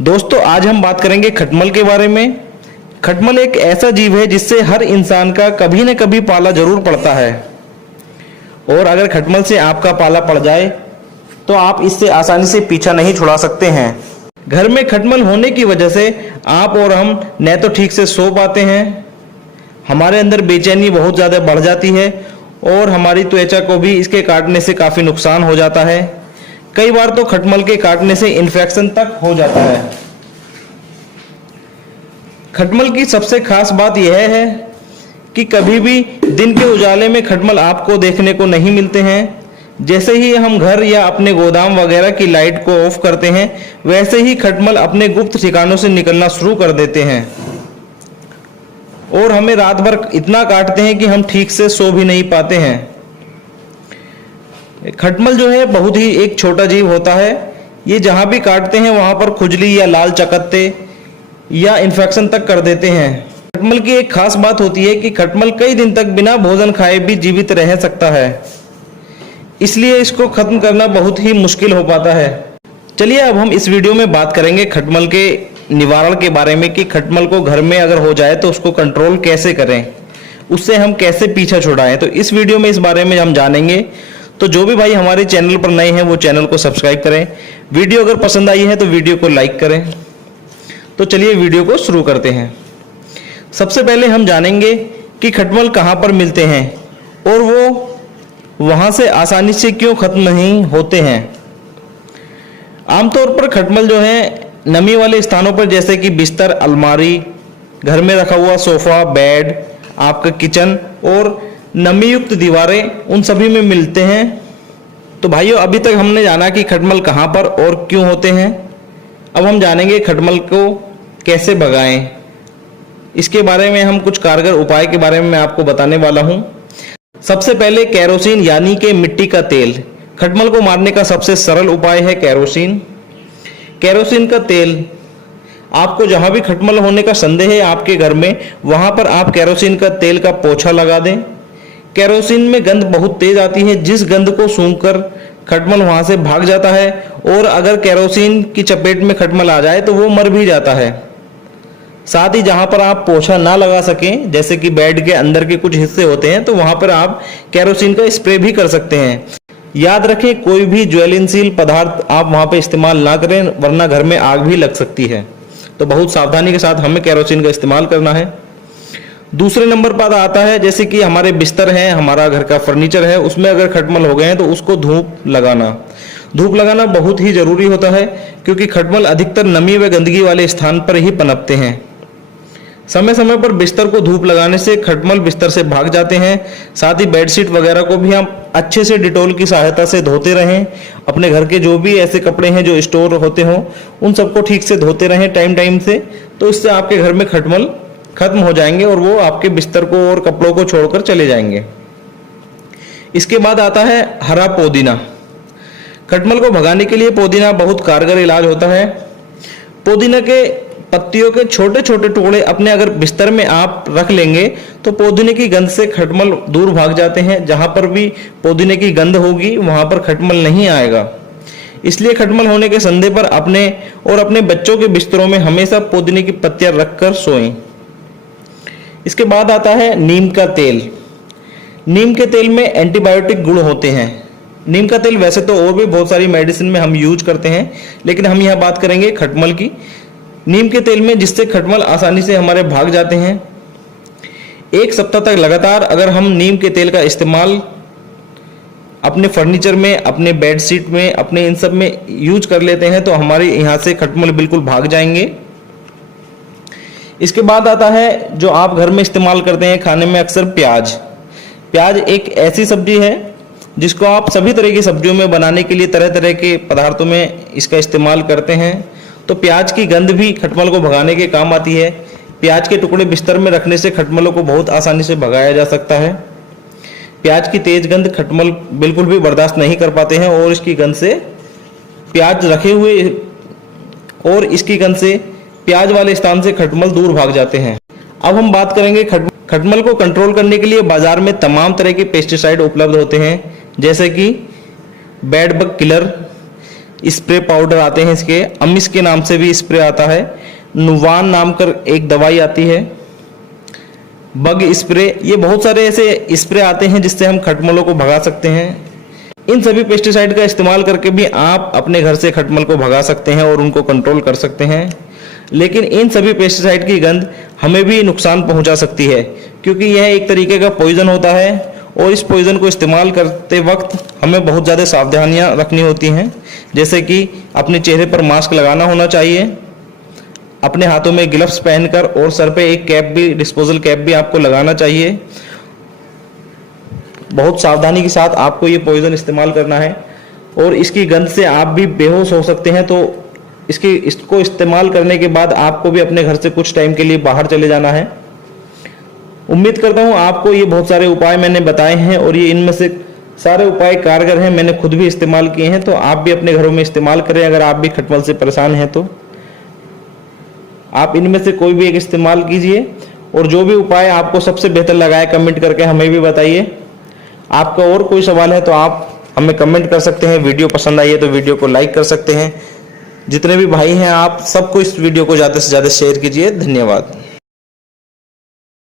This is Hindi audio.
दोस्तों आज हम बात करेंगे खटमल के बारे में। खटमल एक ऐसा जीव है जिससे हर इंसान का कभी न कभी पाला जरूर पड़ता है और अगर खटमल से आपका पाला पड़ जाए तो आप इससे आसानी से पीछा नहीं छुड़ा सकते हैं। घर में खटमल होने की वजह से आप और हम न तो ठीक से सो पाते हैं, हमारे अंदर बेचैनी बहुत ज़्यादा बढ़ जाती है और हमारी त्वचा को भी इसके काटने से काफ़ी नुकसान हो जाता है। कई बार तो खटमल के काटने से इन्फेक्शन तक हो जाता है। खटमल की सबसे खास बात यह है कि कभी भी दिन के उजाले में खटमल आपको देखने को नहीं मिलते हैं। जैसे ही हम घर या अपने गोदाम वगैरह की लाइट को ऑफ करते हैं वैसे ही खटमल अपने गुप्त ठिकानों से निकलना शुरू कर देते हैं और हमें रात भर इतना काटते हैं कि हम ठीक से सो भी नहीं पाते हैं। खटमल जो है बहुत ही एक छोटा जीव होता है। ये जहाँ भी काटते हैं वहाँ पर खुजली या लाल चकत्ते या इन्फेक्शन तक कर देते हैं। खटमल की एक खास बात होती है कि खटमल कई दिन तक बिना भोजन खाए भी जीवित रह सकता है, इसलिए इसको खत्म करना बहुत ही मुश्किल हो पाता है। चलिए अब हम इस वीडियो में बात करेंगे खटमल के निवारण के बारे में कि खटमल को घर में अगर हो जाए तो उसको कंट्रोल कैसे करें, उससे हम कैसे पीछा छुड़ाएं। तो इस वीडियो में इस बारे में हम जानेंगे। तो जो भी भाई हमारे चैनल पर नए हैं वो चैनल को सब्सक्राइब करें। वीडियो अगर पसंद आई है तो वीडियो को लाइक करें। तो चलिए वीडियो को शुरू करते हैं। सबसे पहले हम जानेंगे कि खटमल कहाँ पर मिलते हैं और वो वहाँ से आसानी से क्यों खत्म नहीं होते हैं। आमतौर पर खटमल जो है नमी वाले स्थानों पर जैसे कि बिस्तर, अलमारी, घर में रखा हुआ सोफा, बेड, आपका किचन और नमी युक्त दीवारें, उन सभी में मिलते हैं। तो भाइयों अभी तक हमने जाना कि खटमल कहाँ पर और क्यों होते हैं। अब हम जानेंगे खटमल को कैसे भगाएं। इसके बारे में हम कुछ कारगर उपाय के बारे में मैं आपको बताने वाला हूं। सबसे पहले केरोसिन यानी कि मिट्टी का तेल। खटमल को मारने का सबसे सरल उपाय है केरोसिन। केरोसिन का तेल आपको जहां भी खटमल होने का संदेह है आपके घर में, वहां पर आप केरोसिन का तेल का पोछा लगा दें। केरोसिन में गंध बहुत तेज आती है, जिस गंध को सूंघकर खटमल वहां से भाग जाता है और अगर केरोसिन की चपेट में खटमल आ जाए तो वो मर भी जाता है। साथ ही जहां पर आप पोछा ना लगा सकें, जैसे कि बेड के अंदर के कुछ हिस्से होते हैं, तो वहां पर आप केरोसिन का स्प्रे भी कर सकते हैं। याद रखें कोई भी ज्वलनशील पदार्थ आप वहां पर इस्तेमाल ना करें, वरना घर में आग भी लग सकती है। तो बहुत सावधानी के साथ हमें केरोसिन का इस्तेमाल करना है। दूसरे नंबर पर आता है जैसे कि हमारे बिस्तर हैं, हमारा घर का फर्नीचर है, उसमें अगर खटमल हो गए हैं तो उसको धूप लगाना बहुत ही जरूरी होता है, क्योंकि खटमल अधिकतर नमी व गंदगी वाले स्थान पर ही पनपते हैं। समय समय पर बिस्तर को धूप लगाने से खटमल बिस्तर से भाग जाते हैं। साथ ही बेडशीट वगैरह को भी हम अच्छे से डिटॉल की सहायता से धोते रहें। अपने घर के जो भी ऐसे कपड़े हैं जो स्टोर होते हों उन सबको ठीक से धोते रहें टाइम से, तो इससे आपके घर में खटमल खत्म हो जाएंगे और वो आपके बिस्तर को और कपड़ों को छोड़कर चले जाएंगे। इसके बाद आता है हरा पुदीना। खटमल को भगाने के लिए पुदीना बहुत कारगर इलाज होता है। पुदीना के पत्तियों के छोटे छोटे टुकड़े अपने अगर बिस्तर में आप रख लेंगे तो पुदीने की गंध से खटमल दूर भाग जाते हैं। जहां पर भी पुदीने की गंध होगी वहां पर खटमल नहीं आएगा। इसलिए खटमल होने के संदेह पर अपने और अपने बच्चों के बिस्तरों में हमेशा पुदीने की पत्तियां रखकर सोएं। इसके बाद आता है नीम का तेल। नीम के तेल में एंटीबायोटिक गुण होते हैं। नीम का तेल वैसे तो और भी बहुत सारी मेडिसिन में हम यूज करते हैं, लेकिन हम यहाँ बात करेंगे खटमल की। नीम के तेल में जिससे खटमल आसानी से हमारे भाग जाते हैं। 1 सप्ताह तक लगातार अगर हम नीम के तेल का इस्तेमाल अपने फर्नीचर में, अपने बेडशीट में, अपने इन सब में यूज कर लेते हैं तो हमारे यहाँ से खटमल बिल्कुल भाग जाएंगे। इसके बाद आता है जो आप घर में इस्तेमाल करते हैं खाने में अक्सर प्याज। प्याज एक ऐसी सब्जी है जिसको आप सभी तरह की सब्जियों में बनाने के लिए तरह तरह के पदार्थों में इसका इस्तेमाल करते हैं। तो प्याज की गंध भी खटमल को भगाने के काम आती है। प्याज के टुकड़े बिस्तर में रखने से खटमलों को बहुत आसानी से भगाया जा सकता है। प्याज की तेज गंध खटमल बिल्कुल भी बर्दाश्त नहीं कर पाते हैं और इसकी गंध से प्याज रखे हुए और इसकी गंध से प्याज वाले स्थान से खटमल दूर भाग जाते हैं। अब हम बात करेंगे खटमल को कंट्रोल करने के लिए बाजार में तमाम तरह के पेस्टिसाइड उपलब्ध होते हैं, जैसे कि bed bug killer, spray powder आते हैं इसके, अमिस के नाम से भी स्प्रे आता है, नुवान नाम कर एक दवाई आती है, बग स्प्रे, ये बहुत सारे ऐसे स्प्रे आते हैं जिससे हम खटमलों को भगा सकते हैं। इन सभी पेस्टिसाइड का इस्तेमाल करके भी आप अपने घर से खटमल को भगा सकते हैं और उनको कंट्रोल कर सकते हैं। लेकिन इन सभी पेस्टिसाइड की गंध हमें भी नुकसान पहुंचा सकती है, क्योंकि यह एक तरीके का पॉइजन होता है और इस पॉइजन को इस्तेमाल करते वक्त हमें बहुत ज़्यादा सावधानियां रखनी होती हैं, जैसे कि अपने चेहरे पर मास्क लगाना होना चाहिए, अपने हाथों में ग्लव्स पहनकर, और सर पे एक कैप भी, डिस्पोजल कैप भी आपको लगाना चाहिए। बहुत सावधानी के साथ आपको ये पॉइजन इस्तेमाल करना है और इसकी गंध से आप भी बेहोश हो सकते हैं। तो इसको इस्तेमाल करने के बाद आपको भी अपने घर से कुछ टाइम के लिए बाहर चले जाना है। उम्मीद करता हूँ आपको ये बहुत सारे उपाय मैंने बताए हैं और ये इनमें से सारे उपाय कारगर हैं, मैंने खुद भी इस्तेमाल किए हैं। तो आप भी अपने घरों में इस्तेमाल करें। अगर आप भी खटमल से परेशान हैं तो आप इनमें से कोई भी एक इस्तेमाल कीजिए और जो भी उपाय आपको सबसे बेहतर लगा है कमेंट करके हमें भी बताइए। आपका और कोई सवाल है तो आप हमें कमेंट कर सकते हैं। वीडियो पसंद आई है तो वीडियो को लाइक कर सकते हैं। जितने भी भाई हैं आप सबको इस वीडियो को ज़्यादा से ज़्यादा शेयर कीजिए। धन्यवाद।